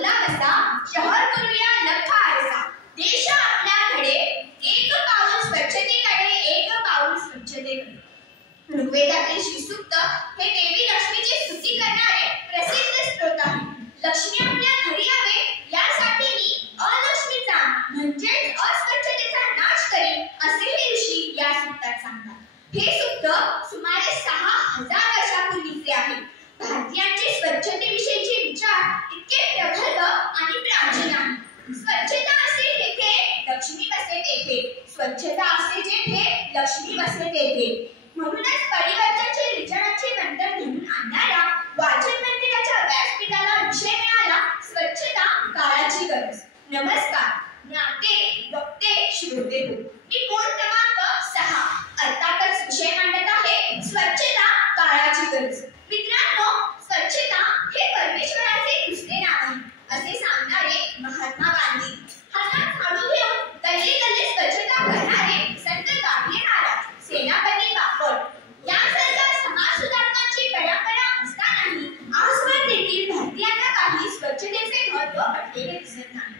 बोलला कसा शहर करूया लख आरसा देश आपल्याकडे एक पाऊल स्वच्छतेकडे एक पाऊल स्वच्छतेकडे ऋग्वेदातील श्रीसूक्त हे देवी लक्ष्मीची स्तुती करणारे प्रसिद्ध स्त्रोत आहे. लक्ष्मी आपल्या घरी यावे यासाठी मी अलक्ष्मीचा म्हणजेच अस्वच्छतेचा नाश करीन असे हे ऋषी या सूक्तात सांगतात. हे सूक्त सुमारे 6000 वर्षापूर्वीचे आहे. भारतीयांचे स्वच्छतेविषयीचे विचार इतके प्रगल्भ आणि प्राचीन आहेत. स्वच्छता असे तेथे लक्ष्मी बसे तेथे, स्वच्छता असे जेथे लक्ष्मी बसे तेथे. म्हणूनच परिवर्तनाचे रिजनाचे नंतर घेऊन आणणारा वाचन मंदिराच्या व्यासपीठाला विषय मिळाला स्वच्छता काळाची गरज. नमस्कार ज्ञाते वक्ते श्रोते हो, मी कोण क्रमांक 6 अर्थातच विषय मांडत आहे स्वच्छता काळाची गरज. मित्रांनो, स्वच्छता हे परमेश्वराचे दुसरे नाव आहे असे सांगणारे महात्मा गांधी, हातात झाडू घेऊन गल्ली गल्ली स्वच्छता करणारे संत गाडगे महाराज, सेनापती बापट यासारख्या समाज सुधारकांची परंपरा असतानाही आजवर देखील भारतीयांना काही स्वच्छतेचे महत्त्व पटलेले दिसत नाही.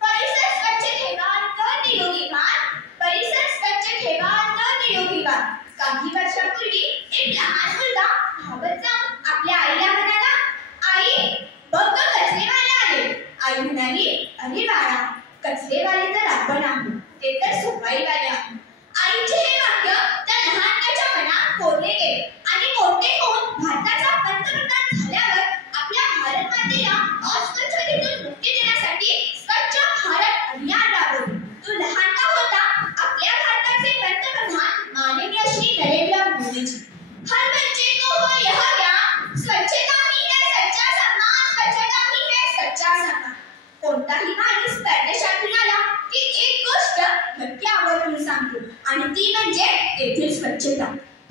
परिसर स्वच्छ ठेवा तर निरोगी व्हाल, परिसर स्वच्छ ठेवा तर निरोगी व्हाल. काही वर्षापूर्वी एक लहान मुलगा धावत जाऊन आपल्या आईला म्हणाला, आई बघ कचरेवाले आले. आई म्हणाली, अरे बाळा कचरेवाले तर आपण आहोत, ते तर सफाईवाले आहोत. आईचे हे वाक्य त्या लहानच्या मनात कोरले गेले आणि मोठे होऊन भारताचा पंतप्रधान झाल्यावर आपल्या भारत मातेला अस्वच्छतेतून मुक्ती देण्यासाठी स्वच्छ भारत अभियान राबवले. तो लहानगा होता आपल्या भारताचे पंतप्रधान माननीय श्री नरेंद्र मोदीजी. हर बच्चे को हो यह ज्ञान, स्वच्छता ही है सच्चा सम्मान, स्वच्छता ही है सच्चा सम्मान. कोणताही माणूस परदेशातून आला की एक गोष्ट नक्की आवर्जून सांगतो आणि ती म्हणजे तेथील स्वच्छता.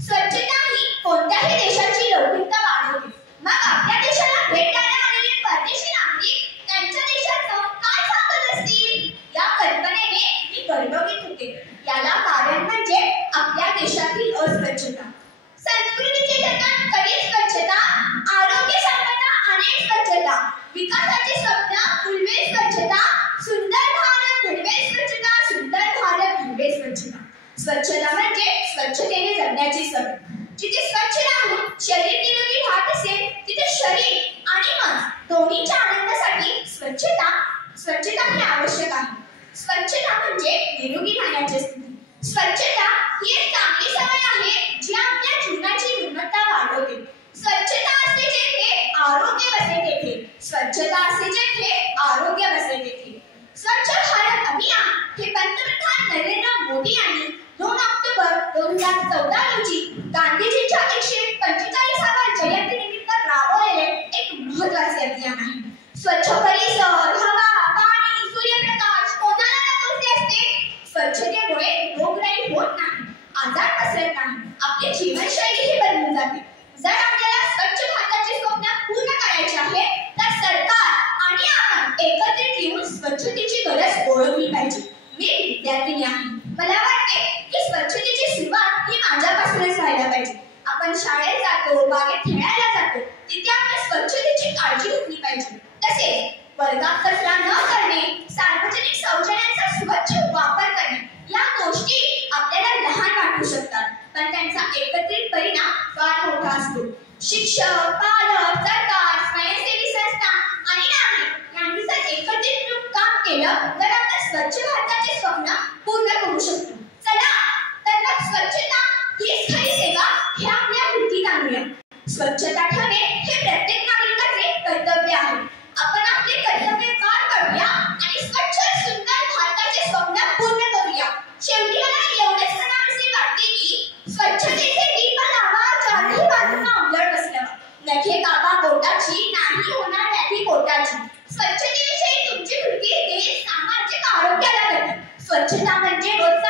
स्वच्छता ही कोणत्याही देशाची लौकिकता वाढवते. मग आपल्या देशाला भेट द्यायला आलेले परदेशी नागरिक त्यांच्या देशात जाऊन काय सांगत असतील या कल्पनेने मी गौरवित होते. याला कारण म्हणजे आपल्या देशातील अस्वच्छता. संस्कृतीचे ठिकाण कधी स्वच्छता, आरोग्य संपदा अनेक स्वच्छता, विकासाचे स्वप्न फुलवे स्वच्छता, सुंदर भारत घडवे स्वच्छता, सुंदर भारत घडवे स्वच्छता. स्वच्छता म्हणजे स्वच्छतेने जगण्याची सवय. जिथे स्वच्छ राहून शरीर निरोगी राहत असेल तिथे शरीर आणि मन दोन्हीच्या आनंदासाठी स्वच्छता ही आवश्यक आहे. स्वच्छता म्हणजे निरोगी राहण्याची स्थिती. स्वच्छता ही एक चांगली सवय आहे जी आपल्या जीवनाची गुणवत्ता वाढवते. स्वच्छता असते जेथे आरोग्य बसे तेथे, स्वच्छता असते जेथे आरोग्य बसे तेथे. स्वच्छ भारत अभियान हे पंतप्रधान नरेंद्र मोदी यांनी 2 ऑक्टोबर 2014 रोजी गांधीजींच्या 145व्या जयंतीनिमित्त राबवलेले एक महत्त्वाचे अभियान आहे. स्वच्छ परिसर, हवा, पाणी, सूर्यप्रकाश कोणाला नकोसे असते? स्वच्छतेमुळे रोगराई होत नाही, आजार पसरत नाही, आपली जीवनशैलीही बदलून जाते. जर आपल्याला स्वच्छ भारताचे स्वप्न पूर्ण करायचे आहे तर सरकार आणि आपण एकत्रित येऊन स्वच्छतेची गरज ओळखली पाहिजे. मी विद्यार्थिनी आहे, मला वाटते की स्वच्छतेची सुरुवात ही माझ्यापासूनच व्हायला पाहिजे. आपण शाळेत जातो, बागेत खेळायला जातो, तिथे आपण स्वच्छतेची काळजी घेतली पाहिजे. तसेच वर्गात कचरा न करणे, सार्वजनिक शौचालयांचा स्वच्छ वापर करणे या गोष्टी आपल्याला लहान वाटू शकतात पण त्यांचा एकत्रित परिणाम फार मोठा असतो. शिक्षक, पालक, सरकार, स्वयंसेवी संस्था आणि नागरिक यांनी जर एकत्रित काम केलं तर आपण स्वच्छ भारताचे स्वप्न पूर्ण करू शकतो. चला तर मग स्वच्छता हीच खरी सेवा हे आपल्या कृतीत आणूया. स्वच्छता ठेवणे हे प्रत्येक नागरिकाचे कर्तव्य आहे. आपण आपले कर्तव्य पार पाडूया आणि स्वच्छ सुंदर भारताचे स्वप्न पूर्ण करूया. शेवटी मला एवढेच म्हणावेसे वाटते की स्वच्छतेचे दीप लावा, चारही बाजूंना उलट बसलावा. नखे कापा पोटाची, नाही होणार व्याधी पोटाची. स्वच्छतेविषयी तुमची कृती देश सामाजिक आरोग्याला करते. स्वच्छता म्हणजे रोज